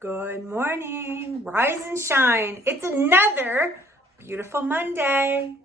Good morning, rise and shine. It's another beautiful Monday.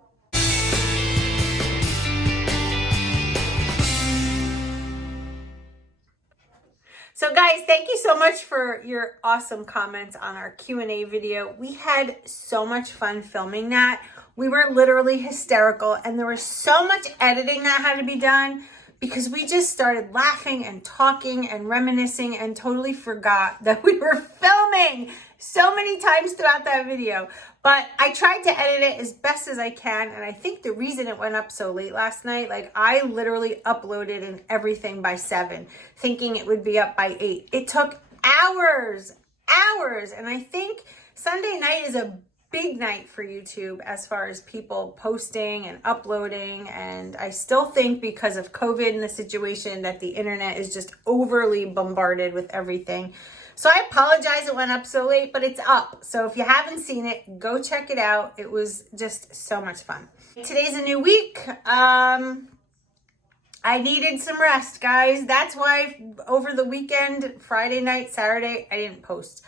So guys, thank you so much for your awesome comments on our Q&A video. We had so much fun filming that. We were literally hysterical and there was so much editing that had to be done because we just started laughing and talking and reminiscing and totally forgot that we were filming so many times throughout that video. But I tried to edit it as best as I can, and I think the reason it went up so late last night, like I literally uploaded and everything by 7, thinking it would be up by 8. It took hours, and I think Sunday night is a big night for YouTube as far as people posting and uploading, and I still think because of COVID and the situation that the internet is just overly bombarded with everything. So I apologize it went up so late, but it's up. So if you haven't seen it, go check it out. It was just so much fun. Today's a new week. I needed some rest, guys. That's why over the weekend, Friday night, Saturday, I didn't post.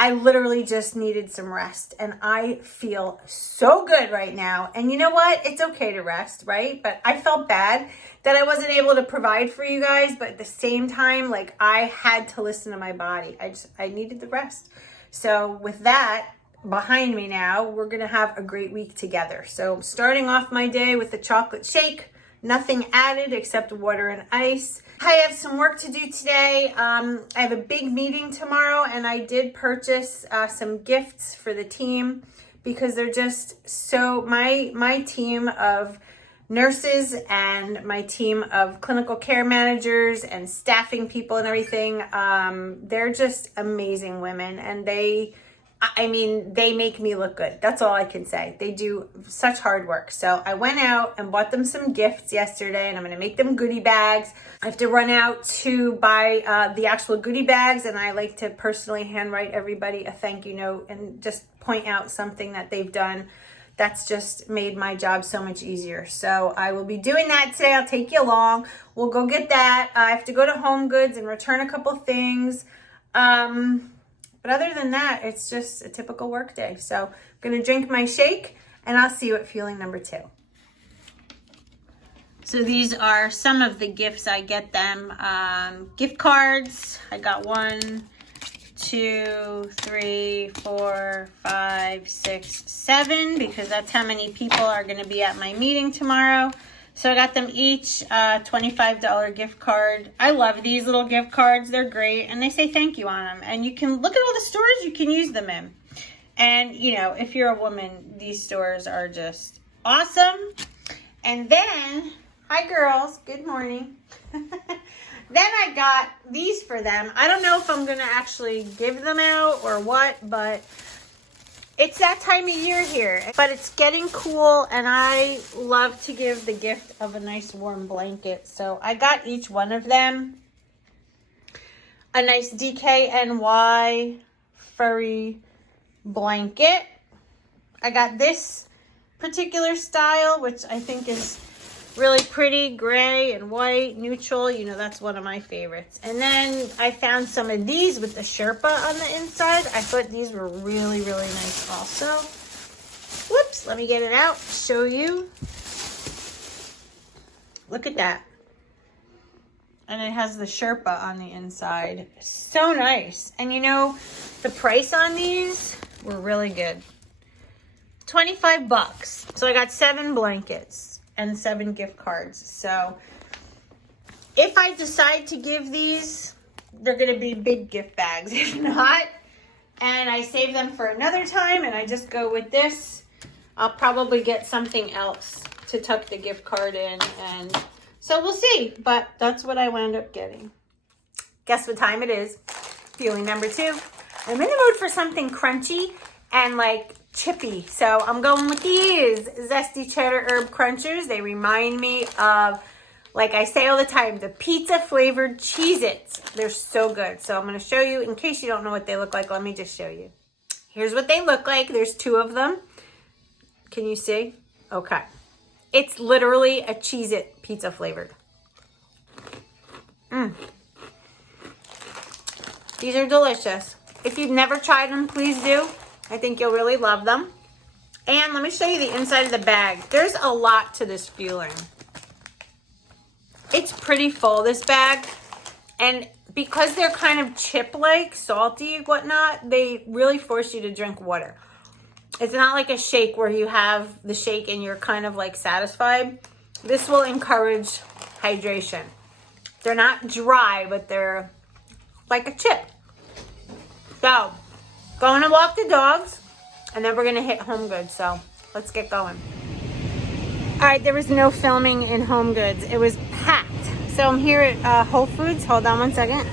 I literally just needed some rest, and I feel so good right now. And you know what? It's okay to rest, right? But I felt bad that I wasn't able to provide for you guys, but at the same time, like I had to listen to my body. I needed the rest. So with that behind me now, we're going to have a great week together. So starting off my day with the chocolate shake, nothing added except water and ice. I have some work to do today. I have a big meeting tomorrow, and I did purchase some gifts for the team because they're just so, my team of nurses and my team of clinical care managers and staffing people and everything, they're just amazing women, and they make me look good. That's all I can say. They do such hard work. So I went out and bought them some gifts yesterday, and I'm going to make them goodie bags. I have to run out to buy the actual goodie bags, and I like to personally handwrite everybody a thank you note and just point out something that they've done. That's just made my job so much easier. So I will be doing that today. I'll take you along. We'll go get that. I have to go to Home Goods and return a couple things. But other than that, it's just a typical work day. So I'm going to drink my shake, and I'll see you at fueling number 2. So these are some of the gifts I get them. Gift cards. I got 1, 2, 3, 4, 5, 6, 7, because that's how many people are going to be at my meeting tomorrow. So I got them each a $25 gift card. I love these little gift cards. They're great. And they say thank you on them. And you can look at all the stores you can use them in. And, you know, if you're a woman, these stores are just awesome. And then, hi girls, good morning. Then I got these for them. I don't know if I'm going to actually give them out or what, but it's that time of year here, but it's getting cool, and I love to give the gift of a nice warm blanket. So I got each one of them a nice DKNY furry blanket. I got this particular style, which I think is really pretty, gray and white, neutral. You know, that's one of my favorites. And then I found some of these with the Sherpa on the inside. I thought these were really, really nice also. Whoops, let me get it out, show you. Look at that. And it has the Sherpa on the inside. So nice. And you know, the price on these were really good. 25 bucks. So I got 7 blankets and 7 gift cards. So if I decide to give these, they're going to be big gift bags. If not, and I save them for another time and I just go with this, I'll probably get something else to tuck the gift card in. And so we'll see, but that's what I wound up getting. Guess what time it is? Fueling number 2. I'm in the mood for something crunchy and like chippy. So I'm going with these Zesty Cheddar Herb Crunchers. They remind me of, like I say all the time, the pizza flavored Cheez-Its. They're so good. So I'm going to show you, in case you don't know what they look like, let me just show you. Here's what they look like. There's 2 of them. Can you see? Okay. It's literally a Cheez-It pizza flavored. These are delicious. If you've never tried them, please do. I think you'll really love them. And let me show you the inside of the bag. There's a lot to this fueling. It's pretty full, this bag. And because they're kind of chip-like, salty, whatnot, they really force you to drink water. It's not like a shake where you have the shake and you're kind of like satisfied. This will encourage hydration. They're not dry, but they're like a chip. So, going to walk the dogs, and then we're going to hit Home Goods. So, let's get going. All right, there was no filming in Home Goods. It was packed. So, I'm here at Whole Foods. Hold on one second.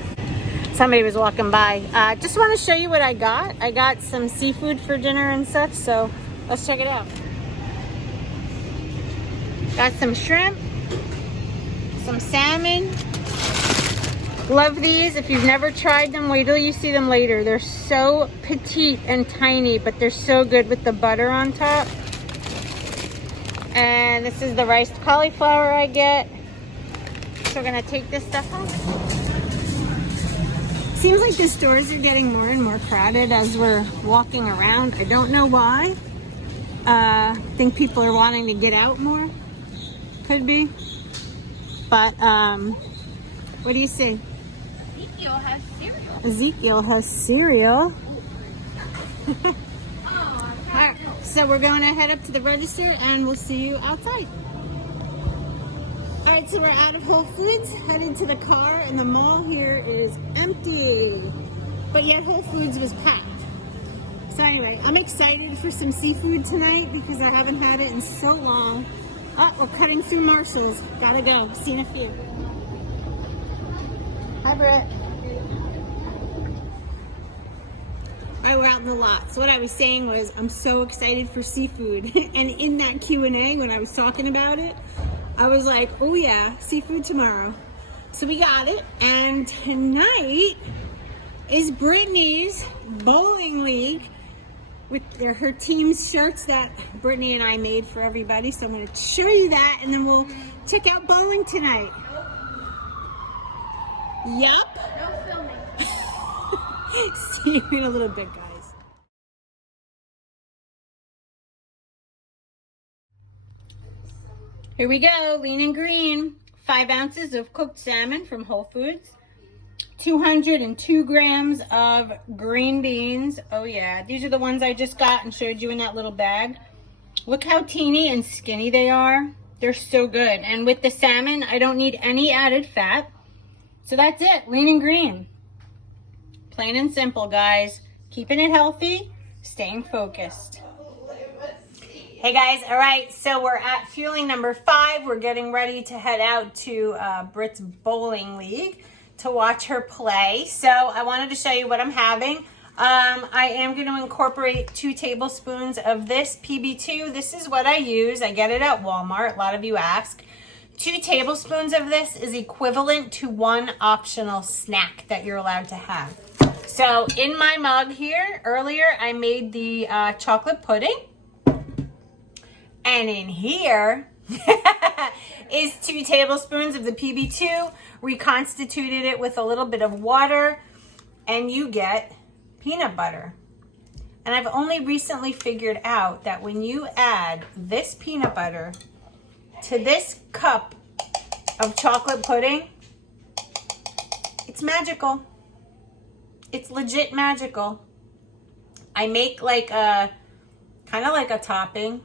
Somebody was walking by. Just want to show you what I got. I got some seafood for dinner and such, so let's check it out. Got some shrimp, some salmon. Love these. If you've never tried them, wait till you see them later. They're so petite and tiny, but they're so good with the butter on top. And this is the riced cauliflower I get. So we're gonna take this stuff home. Seems like the stores are getting more and more crowded as we're walking around. I don't know why. I think people are wanting to get out more. Could be. But, what do you see? Ezekiel has cereal. Ezekiel has cereal. Alright, so we're going to head up to the register and we'll see you outside. Alright, so we're out of Whole Foods, headed to the car, and the mall here is empty. But yet Whole Foods was packed. So anyway, I'm excited for some seafood tonight because I haven't had it in so long. Oh, we're cutting through Marshall's. Gotta go. Seen a few. Hi, Britt. Alright, we're out in the lot. So what I was saying was I'm so excited for seafood. And in that Q&A, when I was talking about it, I was like, oh yeah, seafood tomorrow. So we got it. And tonight is Brittany's bowling league with her team's shirts that Brittany and I made for everybody. So I'm going to show you that, and then we'll check out bowling tonight. Yup. No filming. See you in a little bit, guys. Here we go, lean and green. 5 ounces of cooked salmon from Whole Foods. 202 grams of green beans. Oh yeah, these are the ones I just got and showed you in that little bag. Look how teeny and skinny they are. They're so good. And with the salmon, I don't need any added fat. So that's it, lean and green. Plain and simple, guys. Keeping it healthy, staying focused. Hey guys, all right, so we're at fueling number 5. We're getting ready to head out to Britt's bowling league to watch her play. So I wanted to show you what I'm having. I am going to incorporate 2 tablespoons of this PB2. This is what I use. I get it at Walmart. A lot of you ask. 2 tablespoons of this is equivalent to 1 optional snack that you're allowed to have. So in my mug here, earlier I made the chocolate pudding. And in here is 2 tablespoons of the PB2. Reconstituted it with a little bit of water, and you get peanut butter. And I've only recently figured out that when you add this peanut butter to this cup of chocolate pudding, it's magical. It's legit magical. I make like a, kind of like a topping.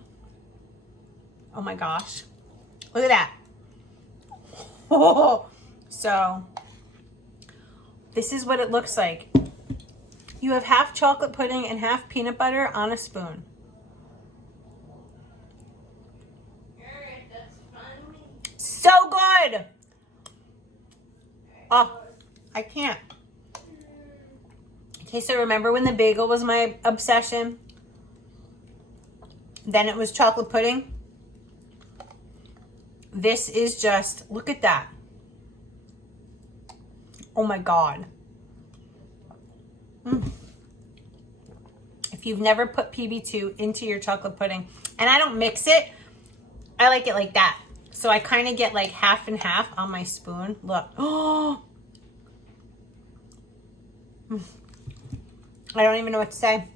Oh my gosh. Look at that. Oh, so this is what it looks like. You have half chocolate pudding and half peanut butter on a spoon. So good. Oh, I can't. Okay, so remember when the bagel was my obsession? Then it was chocolate pudding. This is just, look at that. Oh my God. If you've never put PB2 into your chocolate pudding, and I don't mix it, I like it like that. So I kind of get like half and half on my spoon. Look. Oh. I don't even know what to say.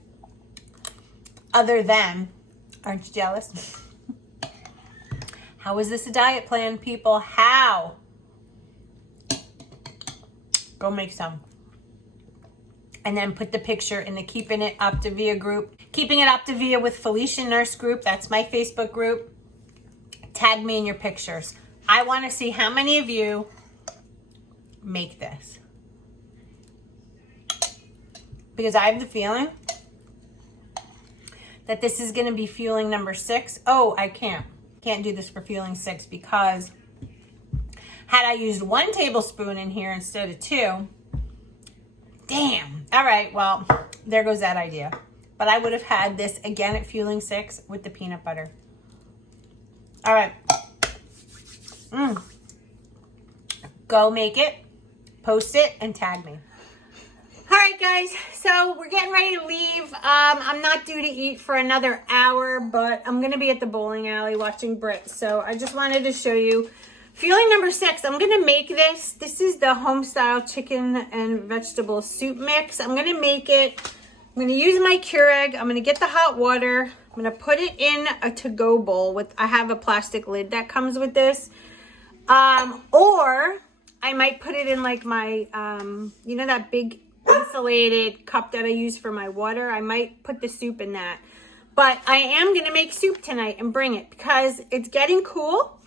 Other than, aren't you jealous? How is this a diet plan, people? How? Go make some. And then put the picture in the Keeping It Optavia group. Keeping It Optavia with Felicia Nurse group. That's my Facebook group. Tag me in your pictures. I want to see how many of you make this. Because I have the feeling that this is going to be fueling number 6. Oh, I can't do this for fueling 6 because had I used 1 tablespoon in here instead of 2, damn. All right, well, there goes that idea. But I would have had this again at fueling 6 with the peanut butter. All right. Go make it, post it, and tag me. All right, guys, so we're getting ready to leave. I'm not due to eat for another hour, but I'm going to be at the bowling alley watching Brit. So I just wanted to show you fueling number 6. I'm going to make this. This is the home-style chicken and vegetable soup mix. I'm going to make it. I'm going to use my Keurig. I'm going to get the hot water. I'm going to put it in a to-go bowl. I have a plastic lid that comes with this. Or I might put it in like my, you know, that big insulated cup that I use for my water. I might put the soup in that. But I am going to make soup tonight and bring it because it's getting cool.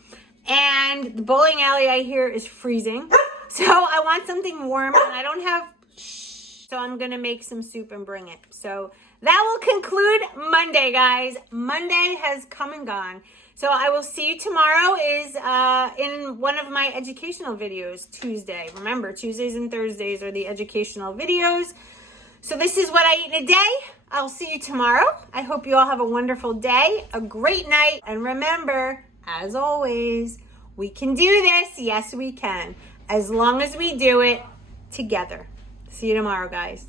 And the bowling alley I hear is freezing. So I want something warm and I don't have, so I'm going to make some soup and bring it. So that will conclude Monday, guys. Monday has come and gone. So I will see you tomorrow is in one of my educational videos, Tuesday. Remember, Tuesdays and Thursdays are the educational videos. So this is what I eat in a day. I'll see you tomorrow. I hope you all have a wonderful day, a great night. And remember, as always, we can do this. Yes, we can. As long as we do it together. See you tomorrow, guys.